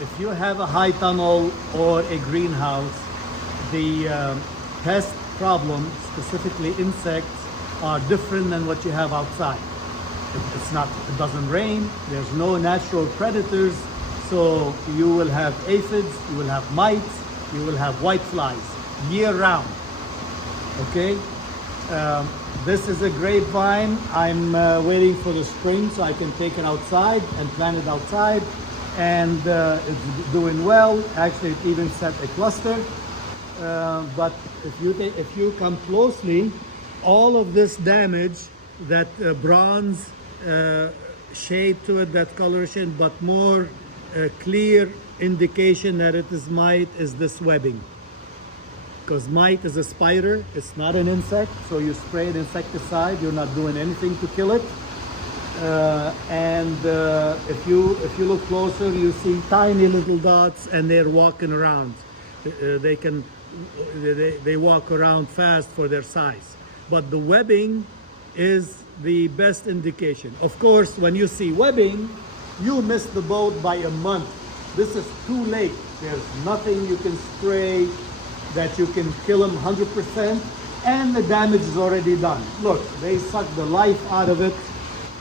If you have a high tunnel or a greenhouse, the pest problem, specifically insects, are different than what you have outside. It doesn't rain, there's no natural predators, so you will have aphids, you will have mites, you will have white flies year round. Okay? This is a grapevine. I'm waiting for the spring so I can take it outside and plant it outside. And it's doing well. Actually, it even set a cluster. But if you come closely, all of this damage, that bronze shade to it, that coloration, but more clear indication that it is mite, is this webbing. Because mite is a spider, it's not an insect, so you spray an insecticide, you're not doing anything to kill it. If you look closer, you see tiny little dots, and they're walking around. They walk around fast for their size. But the webbing is the best indication. Of course, when you see webbing, you miss the boat by a month. This is too late. There's nothing you can spray that you can kill them 100%, and the damage is already done. Look, they suck the life out of it.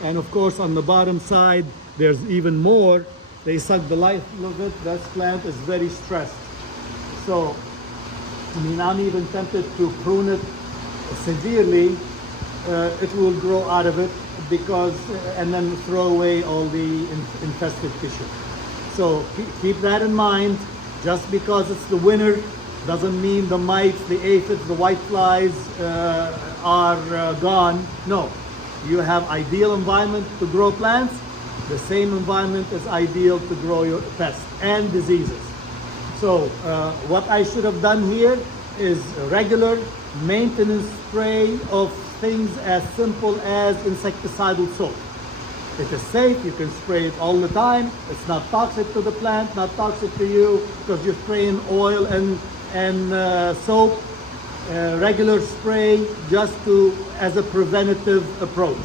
And of course, on the bottom side, there's even more. They suck the life of it. That plant is very stressed. So, I mean, I'm even tempted to prune it severely. It will grow out of it because, and then throw away all the infested tissue. So keep that in mind. Just because it's the winter doesn't mean the mites, the aphids, the white flies are gone. No. You have ideal environment to grow plants. The same environment is ideal to grow your pests and diseases. So what I should have done here is a regular maintenance spray of things as simple as insecticidal soap. It is safe, you can spray it all the time. It's not toxic to the plant, not toxic to you, because you're spraying oil and soap. Regular spray, just as a preventative approach.